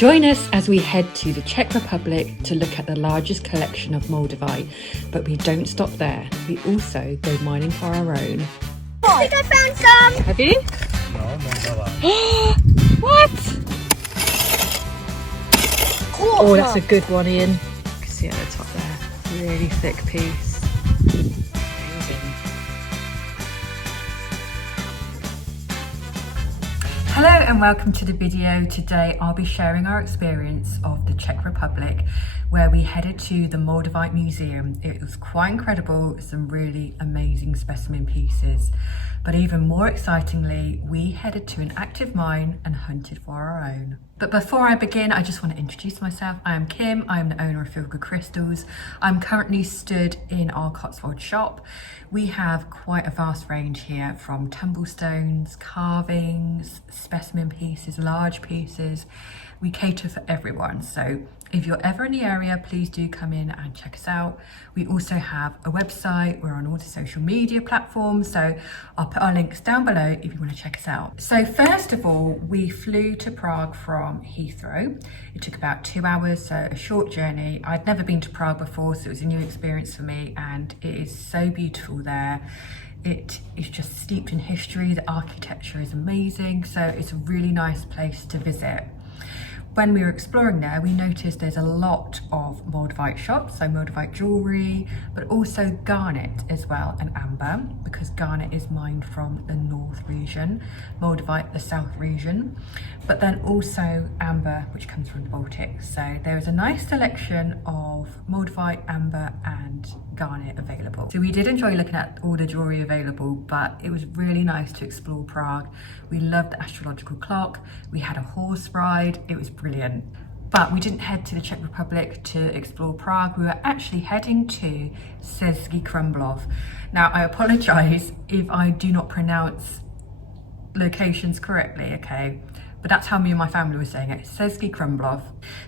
Join us as we head to the Czech Republic to look at the largest collection of Moldavite, but we don't stop there. We also go mining for our own. I think I found some! Have you? No, Moldavite. What? Cool. Oh, that's a good one, Ian. You can see at the top there, really thick piece. Amazing. Hello and welcome to the video. Today I'll be sharing our experience of the Czech Republic, where we headed to the Moldavite Museum. It was quite incredible, some really amazing specimen pieces. But even more excitingly, we headed to an active mine and hunted for our own. But before I begin, I just want to introduce myself. I am Kim, I am the owner of Feel Good Crystals. I'm currently stood in our Cotswold shop. We have quite a vast range here, from tumblestones, carvings, specimen pieces, large pieces. We cater for everyone, so if you're ever in the area, please do come in and check us out. We also have a website, we're on all the social media platforms, so I'll put our links down below if you want to check us out. So first of all, we flew to Prague from Heathrow. It took about 2 hours, so a short journey. I'd never been to Prague before, so it was a new experience for me, and it is so beautiful there. It is just steeped in history, the architecture is amazing, so it's a really nice place to visit. When we were exploring there, we noticed there's a lot of Moldavite shops, so Moldavite jewellery, but also garnet as well, and amber, because garnet is mined from the north region, Moldavite the south region, but then also amber, which comes from the Baltic. So there is a nice selection of Moldavite, amber and garnet available. So we did enjoy looking at all the jewellery available, but it was really nice to explore Prague. We loved the astrological clock, we had a horse ride, it was brilliant. But we didn't head to the Czech Republic to explore Prague. We were actually heading to Cesky Krumlov. Now, I apologise if I do not pronounce locations correctly, okay? But that's how me and my family were saying it, Cesky Krumlov.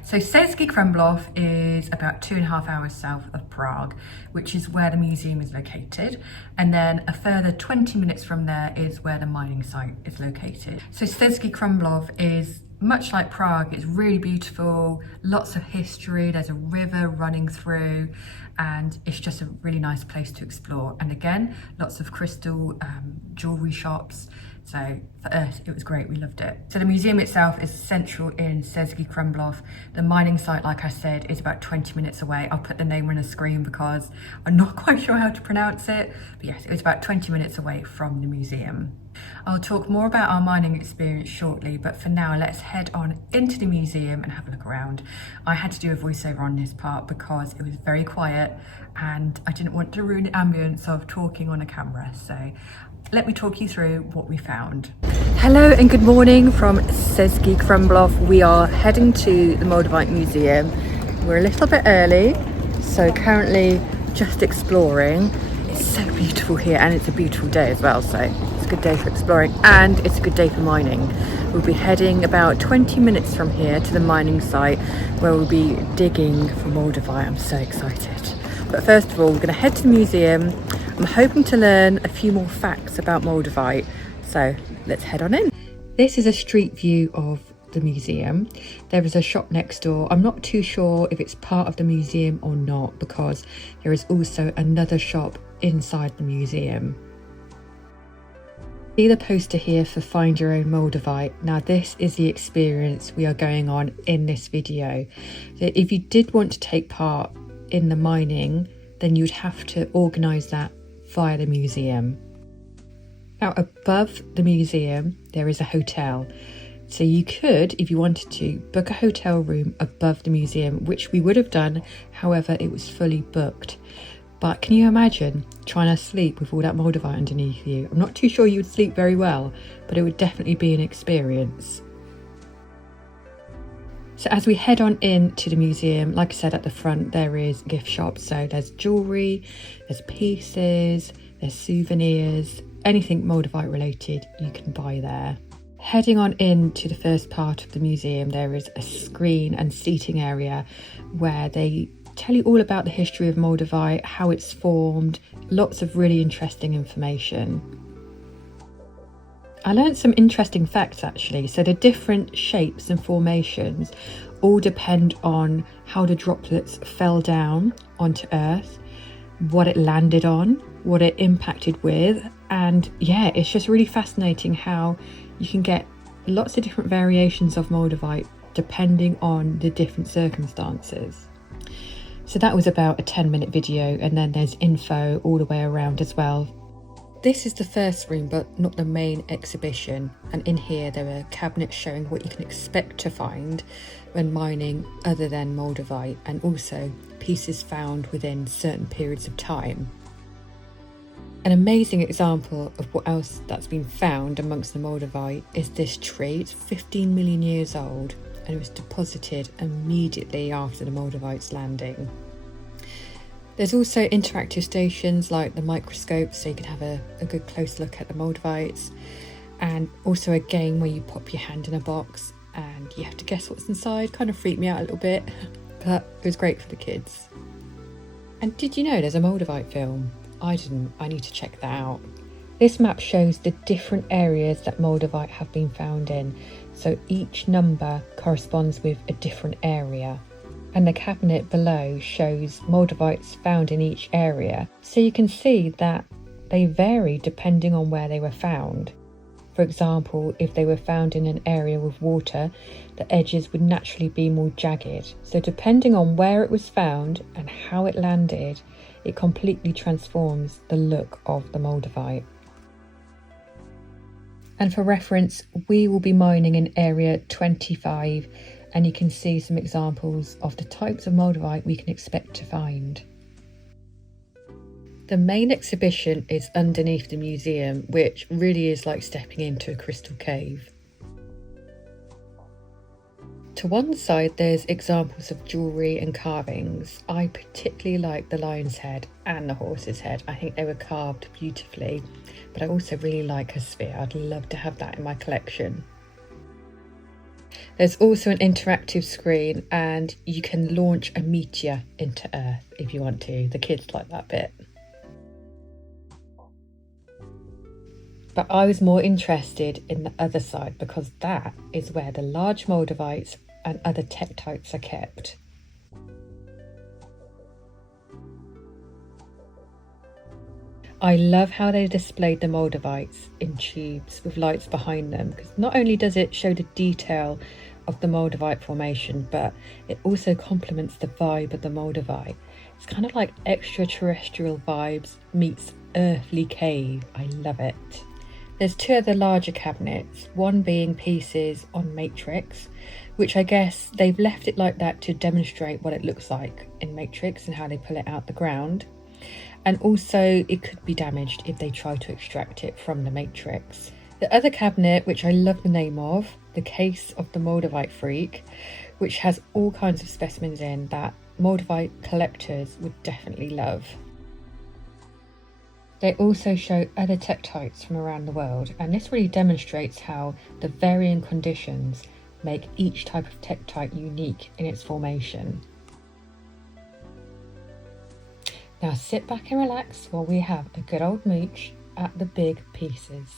So Cesky Krumlov is about 2.5 hours south of Prague, which is where the museum is located. And then a further 20 minutes from there is where the mining site is located. So Cesky Krumlov is much like Prague. It's really beautiful, lots of history, there's a river running through, and it's just a really nice place to explore. And again, lots of crystal jewellery shops. So for us, it was great, we loved it. So the museum itself is central in Cesky Krumlov. The mining site, like I said, is about 20 minutes away. I'll put the name on the screen because I'm not quite sure how to pronounce it. But yes, it was about 20 minutes away from the museum. I'll talk more about our mining experience shortly, but for now, let's head on into the museum and have a look around. I had to do a voiceover on this part because it was very quiet and I didn't want to ruin the ambience of talking on a camera. So let me talk you through what we found. Hello and good morning from Cesky Krumlov. We are heading to the Moldavite Museum. We're a little bit early, so currently just exploring. It's so beautiful here and it's a beautiful day as well, so it's a good day for exploring and it's a good day for mining. We'll be heading about 20 minutes from here to the mining site where we'll be digging for Moldavite. I'm so excited. But first of all, we're going to head to the museum. I'm hoping to learn a few more facts about Moldavite, so let's head on in. This is a street view of the museum. There is a shop next door. I'm not too sure if it's part of the museum or not, because there is also another shop inside the museum. See the poster here for Find Your Own Moldavite. Now this is the experience we are going on in this video. So if you did want to take part in the mining, then you'd have to organise that via the museum. Now above the museum there is a hotel, so you could, if you wanted to, book a hotel room above the museum, which we would have done, however it was fully booked. But can you imagine trying to sleep with all that Moldavite underneath you? I'm not too sure you would sleep very well, but it would definitely be an experience. So as we head on into the museum, like I said, at the front there is gift shops. So there's jewellery, there's pieces, there's souvenirs, anything Moldavite related you can buy there. Heading on into the first part of the museum, there is a screen and seating area where they tell you all about the history of Moldavite, how it's formed, lots of really interesting information. I learned some interesting facts actually. So the different shapes and formations all depend on how the droplets fell down onto Earth, what it landed on, what it impacted with, and yeah, it's just really fascinating how you can get lots of different variations of moldavite depending on the different circumstances. So that was about a 10-minute video, and then there's info all the way around as well. This is the first room, but not the main exhibition, and in here there are cabinets showing what you can expect to find when mining other than moldavite, and also pieces found within certain periods of time. An amazing example of what else that's been found amongst the moldavite is this tree. It's 15 million years old and it was deposited immediately after the moldavite's landing. There's also interactive stations like the microscope, so you can have a good close look at the moldavites, and also a game where you pop your hand in a box and you have to guess what's inside. Kind of freaked me out a little bit, but it was great for the kids. And did you know there's a moldavite film? I didn't. I need to check that out. This map shows the different areas that moldavite have been found in, so each number corresponds with a different area. And the cabinet below shows moldavites found in each area, so you can see that they vary depending on where they were found. For example, if they were found in an area with water, the edges would naturally be more jagged. So depending on where it was found and how it landed, it completely transforms the look of the moldavite. And for reference, we will be mining in area 25, and you can see some examples of the types of moldavite we can expect to find. The main exhibition is underneath the museum, which really is like stepping into a crystal cave. To one side there's examples of jewellery and carvings. I particularly like the lion's head and the horse's head. I think they were carved beautifully, but I also really like a sphere. I'd love to have that in my collection. There's also an interactive screen and you can launch a meteor into Earth if you want to. The kids like that bit. But I was more interested in the other side because that is where the large moldavites and other tektites are kept. I love how they displayed the moldavites in tubes with lights behind them, because not only does it show the detail of the moldavite formation, but it also complements the vibe of the moldavite. It's kind of like extraterrestrial vibes meets earthly cave. I love it. There's two other larger cabinets, one being pieces on matrix, which I guess they've left it like that to demonstrate what it looks like in matrix and how they pull it out the ground. And also it could be damaged if they try to extract it from the matrix. The other cabinet, which I love the name of, the Case of the Moldavite Freak, which has all kinds of specimens in that moldavite collectors would definitely love. They also show other tektites from around the world, and this really demonstrates how the varying conditions make each type of tektite unique in its formation. Now sit back and relax while we have a good old mooch at the big pieces.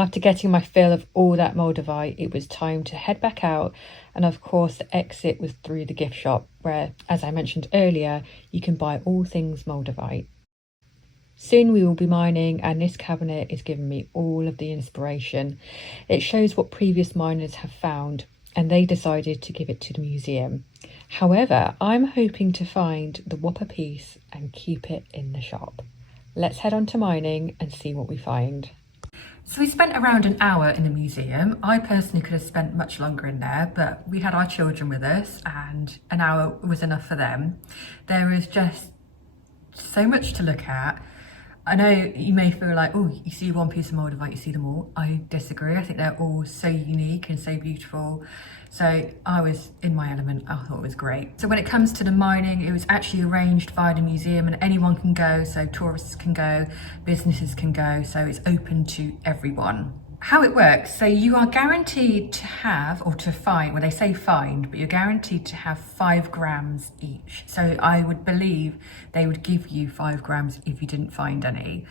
After getting my fill of all that Moldavite, it was time to head back out, and of course the exit was through the gift shop where, as I mentioned earlier, you can buy all things Moldavite. Soon we will be mining, and this cabinet is giving me all of the inspiration. It shows what previous miners have found, and they decided to give it to the museum. However, I'm hoping to find the whopper piece and keep it in the shop. Let's head on to mining and see what we find. So we spent around an hour in the museum. I personally could have spent much longer in there, but we had our children with us and an hour was enough for them. There is just so much to look at. I know you may feel like, oh, you see one piece of Moldavite, you see them all. I disagree. I think they're all so unique and so beautiful. So I was in my element. I thought it was great. So when it comes to the mining, it was actually arranged via the museum and anyone can go. So tourists can go, businesses can go. So it's open to everyone. How it works, so you are guaranteed to have, or to find, well they say find, but you're guaranteed to have 5 grams each. So I would believe they would give you 5 grams if you didn't find any.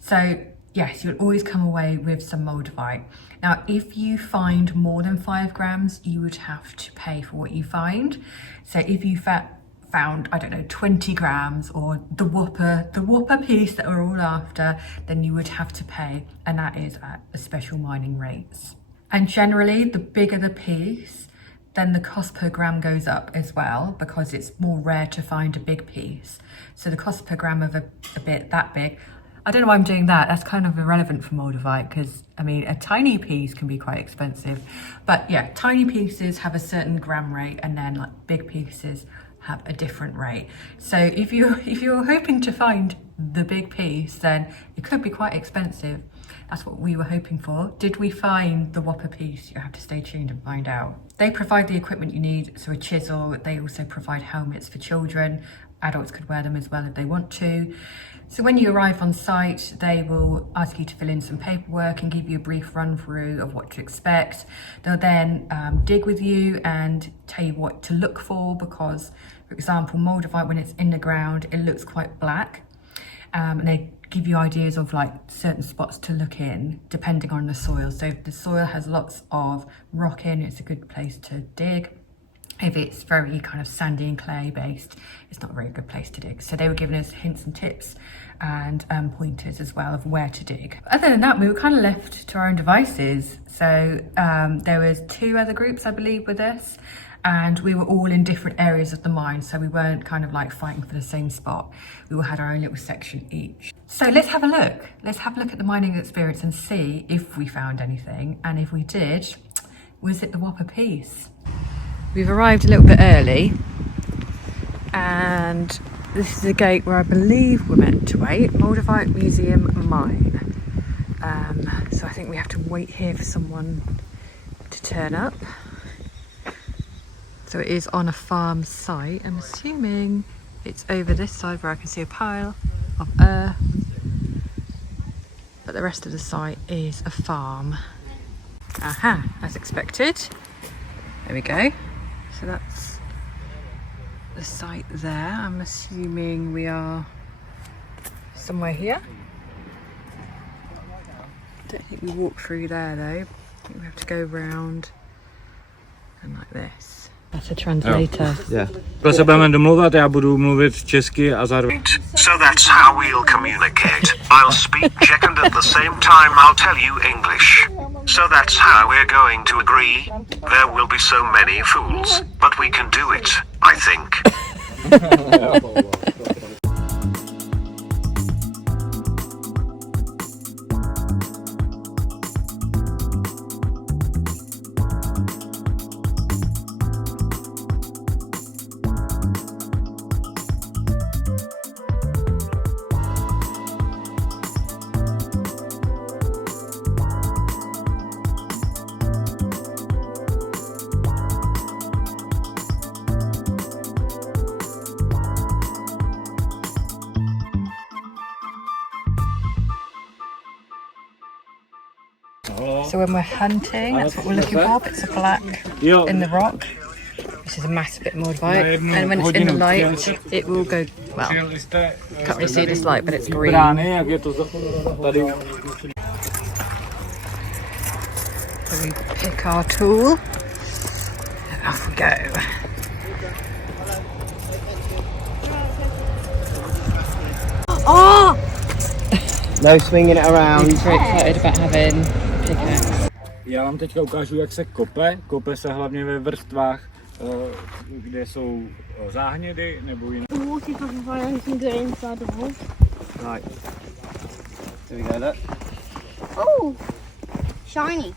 So yes, you would always come away with some Moldavite. Now, if you find more than 5 grams, you would have to pay for what you find. So if you found, I don't know, 20 grams or the whopper piece that we're all after, then you would have to pay, and that is at the special mining rates. And generally, the bigger the piece, then the cost per gram goes up as well, because it's more rare to find a big piece. So the cost per gram of a bit that big, I don't know why I'm doing that. That's kind of irrelevant for Moldavite because, I mean, a tiny piece can be quite expensive. But yeah, tiny pieces have a certain gram rate and then like big pieces have a different rate. So if you're hoping to find the big piece, then it could be quite expensive. That's what we were hoping for. Did we find the whopper piece? You have to stay tuned and find out. They provide the equipment you need, so a chisel. They also provide helmets for children. Adults could wear them as well if they want to. So when you arrive on site, they will ask you to fill in some paperwork and give you a brief run through of what to expect. They'll then dig with you and tell you what to look for because, for example, Moldavite, when it's in the ground, it looks quite black. And they give you ideas of like certain spots to look in depending on the soil. So if the soil has lots of rock in, it's a good place to dig. If it's very kind of sandy and clay based, it's not a very good place to dig. So they were giving us hints and tips and pointers as well of where to dig. Other than that, we were kind of left to our own devices. So there was 2 other groups, I believe, with us, and we were all in different areas of the mine. So we weren't kind of like fighting for the same spot. We all had our own little section each. So let's have a look. Let's have a look at the mining experience and see if we found anything. And if we did, was it the whopper piece? We've arrived a little bit early and this is the gate where I believe we're meant to wait. Moldavite Museum Mine. So I think we have to wait here for someone to turn up. So it is on a farm site. I'm assuming it's over this side where I can see a pile of earth. But the rest of the site is a farm. Aha, as expected. There we go. So that's the site there. I'm assuming we are somewhere here. Don't think we walk through there though. I think we have to go round and like this. That's a translator. Yeah. Se budeme domluvat, já budu mluvit česky a zároveň. So that's how we'll communicate. I'll speak Czech and at the same time I'll tell you English. So that's how we're going to agree. There will be so many fools, but we can do it, I think. So when we're hunting, that's what we're looking for, bits of black in the rock. This is a massive bit of Moldavite, and when it's in the light, it will go, well, can't really see this light, but it's green. So we pick our tool and off we go. Oh! No swinging it around. I'm so excited about having pickaxe. Já vám teďka ukážu, jak se kope. Kope se hlavně ve vrstvách, kde jsou záhnědy nebo jiné. The water doesn't find anything good inside the wall. Right. Here we go, look. Oh! Shiny.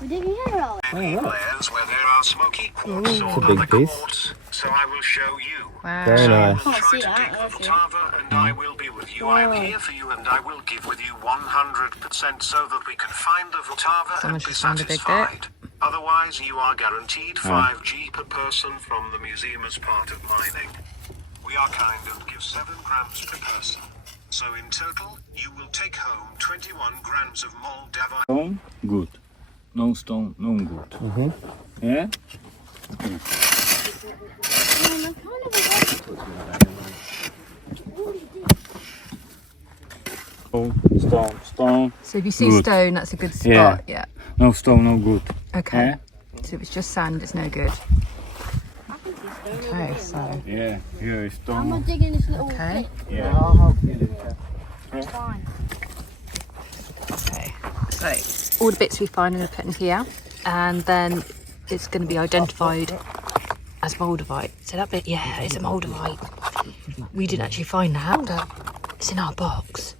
We're digging here, are we? Layers where there are smoky quartz or It's a big other piece. quartz, so I will show you. Wow. Very nice. Can't Try see to that. dig the Let's see. lava and I will be with you. I am here for you and I will give with you 100% so that we can find the Vltava Someone and be just found a big satisfied. Otherwise, you are guaranteed 5G per person from the museum as part of mining. We are kind and give 7 grams per person. So in total, you will take home 21 grams of Moldavite. Stone, good. No stone, no good. Yeah? Stone, stone. So if you see Good. stone, that's a good spot. Yeah. Yeah. No stone, no good. Okay. Yeah? So if it's just sand, it's no good. Okay, so Yeah, here is I'm stone. not digging this little okay. Yeah. I'll help you, Luca. It's fine. Okay, so all the bits we find are going to put in here, and then it's going to be identified as moldavite. So that bit, yeah, it's a moldavite. We didn't actually find that, but it's in our box.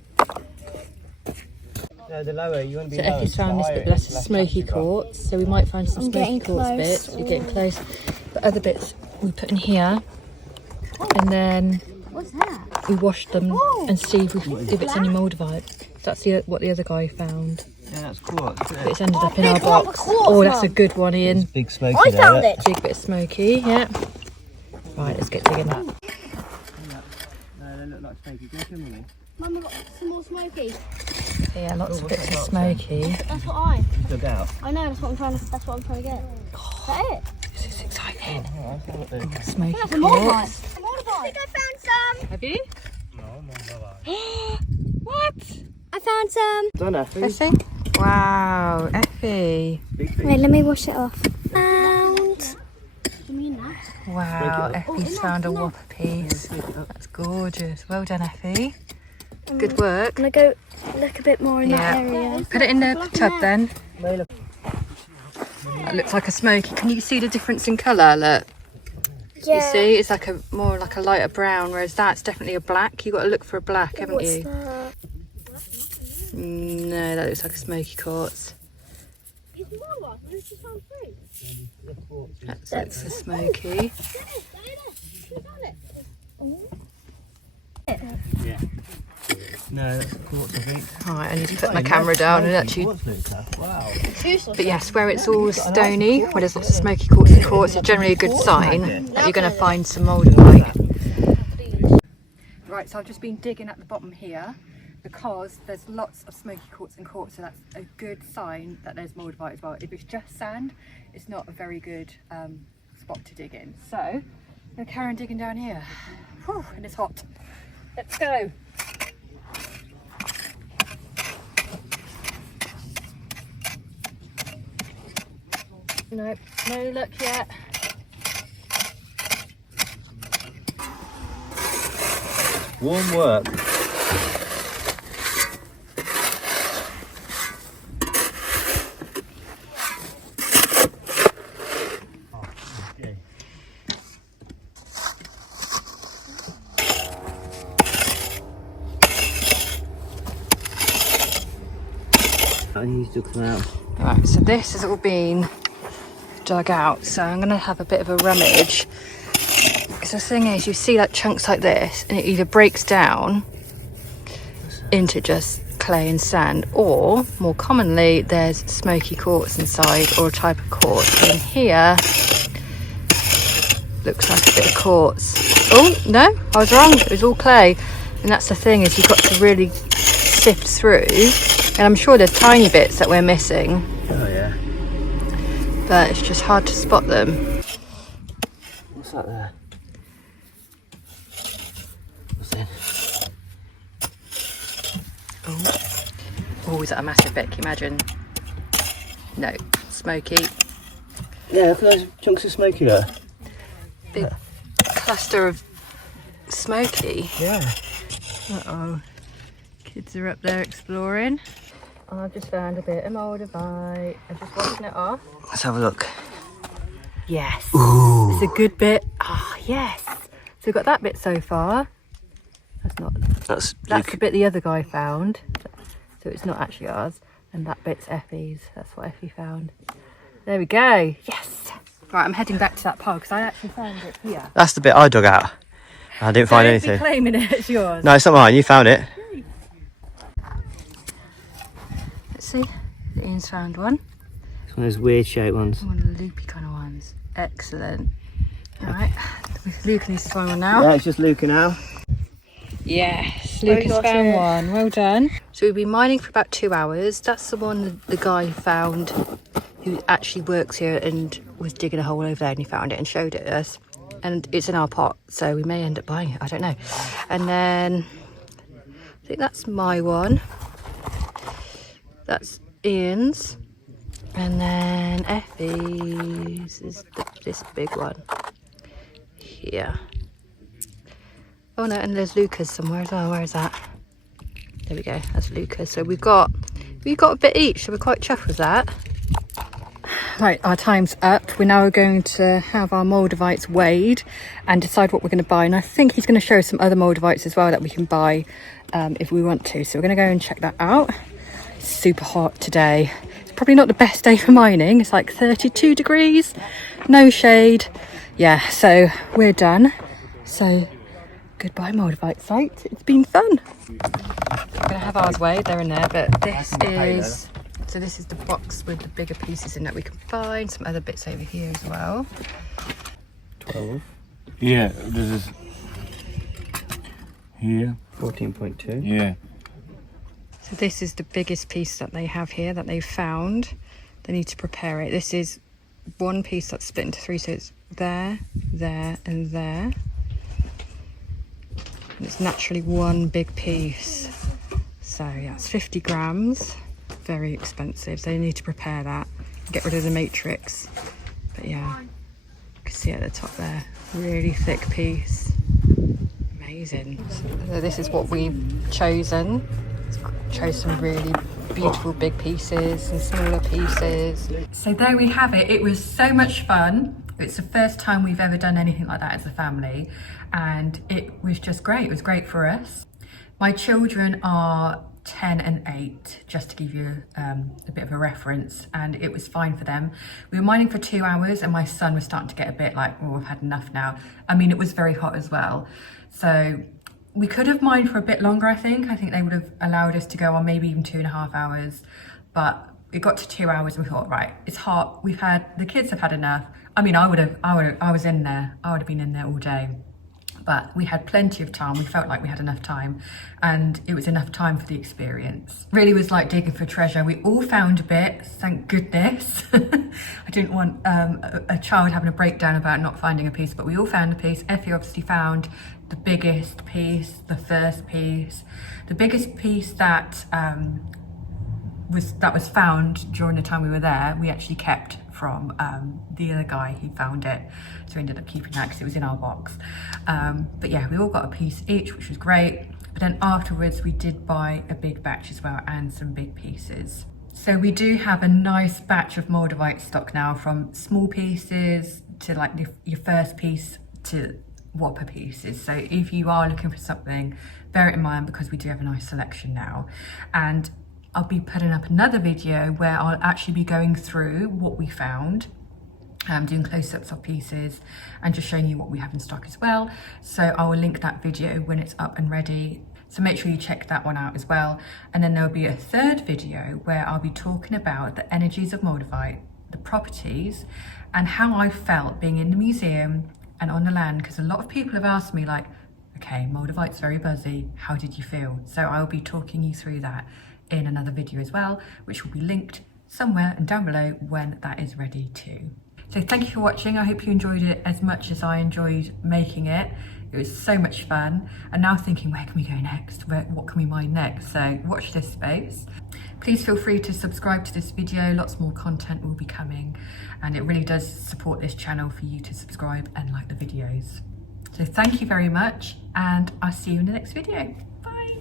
No, the lower, you want to be So lower. Effie's found this bit, but that's a smoky quartz. So we might find some I'm smoky getting quartz close. bits. You're getting close. The other bits we put in here, and then What's that? we wash them Oh. and see if it's any moldavite. That's what the other guy found. Yeah, that's quartz. But it's ended up in our big lump of box. quartz, Oh, that's a Mum. good one, Ian. Big smoky I there, found look. it. Big bit of smoky, yeah. Right, let's get digging up. No, they look like smoky. Go to me. Mum, I've got some more smoky. Yeah, lots of bits of smoky. That's what I Dug out. know, that's what I'm trying to get. Is that it? This is exciting. Oh, Smoky That's a moldavite. quartz. I think I found some. Have you? No, What? I found some. Done, Let's see. Wow, Effie. Wait, let me wash it off. Found. Wow, Effie's found a whopper piece. That's gorgeous. Well done, Effie. Good work. I'm gonna go look a bit more in Yeah. that area. Put it in the tub then. That looks like a smoky. Can you see the difference in colour? Look. You see, it's like more like a lighter brown, whereas that's definitely a black. You've got to look for a black, haven't What's you? that? No, that looks like a smoky quartz. That's a smoky. No, that's quartz, I think. Right, I need to put my camera down and actually. Quartz, Luca. Wow. But yes, where it's all stony, where there's lots of smoky quartz and quartz, is generally a good sign that you're going to find some moldavite. Right, so I've just been digging at the bottom here because there's lots of smoky quartz and quartz, so that's a good sign that there's moldavite as well. If it's just sand, it's not a very good spot to dig in. So I'm going to carry on digging down here. Whew, and it's hot. Let's go. Nope, no luck yet. Warm work. I need to come out. Right, so this has all been dug out, so I'm going to have a bit of a rummage. So the thing is, you see like chunks like this, and it either breaks down into just clay and sand, or more commonly, there's smoky quartz inside, or a type of quartz. In here, looks like a bit of quartz. Oh no, I was wrong. It was all clay, and that's the thing is, you've got to really sift through. And I'm sure there's tiny bits that we're missing. Oh yeah. But it's just hard to spot them. What's that there? What's in? Oh, is that a massive bit? Can you imagine? No, smoky. Yeah, look at those chunks of smoky there. Big cluster of smoky. Yeah. Uh-oh. Kids are up there exploring. I've just found a bit of moldavite. I'm just washing it off. Let's have a look. Yes. Ooh. It's a good bit. Ah, yes. So we've got that bit so far. That's the bit the other guy found. So it's not actually ours. And that bit's Effie's. That's what Effie found. There we go. Yes. Right, I'm heading back to that pile because I actually found it here. That's the bit I dug out. I didn't find anything. Don't be claiming it as yours. No, it's not mine. You found it. Let's see. Ian's found one. It's one of those weird shaped ones. One of the loopy kind of ones. Excellent. Alright, Luke needs to find one now. Yeah, it's just Luca now. Yes, Luke has found one. Well done. So we've been mining for about 2 hours. That's the one the guy found who actually works here and was digging a hole over there, and he found it and showed it to us. And it's in our pot, so we may end up buying it. I don't know. And then I think that's my one. That's Ian's. And then Effie's is this big one here. Oh no, and there's Luca's somewhere as well. Where is that? There we go. That's Luca's. So we've got a bit each, so we're quite chuffed with that. Right, our time's up. We're now going to have our moldavites weighed and decide what we're going to buy. And I think he's going to show us some other moldavites as well that we can buy if we want to. So we're going to go and check that out. It's super hot today. It's probably not the best day for mining. It's like 32 degrees, no shade. Yeah, so we're done. So goodbye moldavite site. It's been fun. We're going to have ours weighed, they're in there, but this is... So this is the box with the bigger pieces in that we can find. Some other bits over here as well. 12. Yeah, this is here. 14.2. Yeah. So this is the biggest piece that they have here that they've found. They need to prepare it. This is one piece that's split into three, so it's there, there, and there. And it's naturally one big piece. So yeah, it's 50 grams. Very expensive, so you need to prepare that, get rid of the matrix. But yeah, you can see at the top there, really thick piece. Amazing. So this is what we've chosen. Chose some really beautiful big pieces and smaller pieces. So there we have it. It was so much fun. It's the first time we've ever done anything like that as a family, and it was just great. It was great for us. My children are 10 and 8, just to give you a bit of a reference, and it was fine for them. We were mining for 2 hours and my son was starting to get a bit like, oh, I've had enough now. I mean, it was very hot as well, so we could have mined for a bit longer. I think they would have allowed us to go on maybe even 2.5 hours, but it got to 2 hours and we thought, right, it's hot, the kids have had enough. I mean, I was in there, I would have been in there all day. But we had plenty of time. We felt like we had enough time, and it was enough time for the experience. Really was like digging for treasure. We all found a bit, thank goodness. I didn't want a child having a breakdown about not finding a piece, but we all found a piece. Effie obviously found the biggest piece, the first piece. The biggest piece that was found during the time we were there, we actually kept from the other guy who found it, so we ended up keeping that because it was in our box. But yeah, we all got a piece each, which was great. But then afterwards we did buy a big batch as well and some big pieces. So we do have a nice batch of moldavite stock now, from small pieces to like your first piece to whopper pieces. So if you are looking for something, bear it in mind, because we do have a nice selection now. And I'll be putting up another video where I'll actually be going through what we found, doing close-ups of pieces and just showing you what we have in stock as well. So I will link that video when it's up and ready. So make sure you check that one out as well. And then there'll be a third video where I'll be talking about the energies of moldavite, the properties, and how I felt being in the museum and on the land, because a lot of people have asked me like, okay, moldavite's very buzzy, how did you feel? So I'll be talking you through that in another video as well, which will be linked somewhere and down below when that is ready too. So thank you for watching. I hope you enjoyed it as much as I enjoyed making it. It was so much fun. And now thinking, where can we go next? What can we mine next? So watch this space. Please feel free to subscribe to this video. Lots more content will be coming, and it really does support this channel for you to subscribe and like the videos. So thank you very much, and I'll see you in the next video. Bye.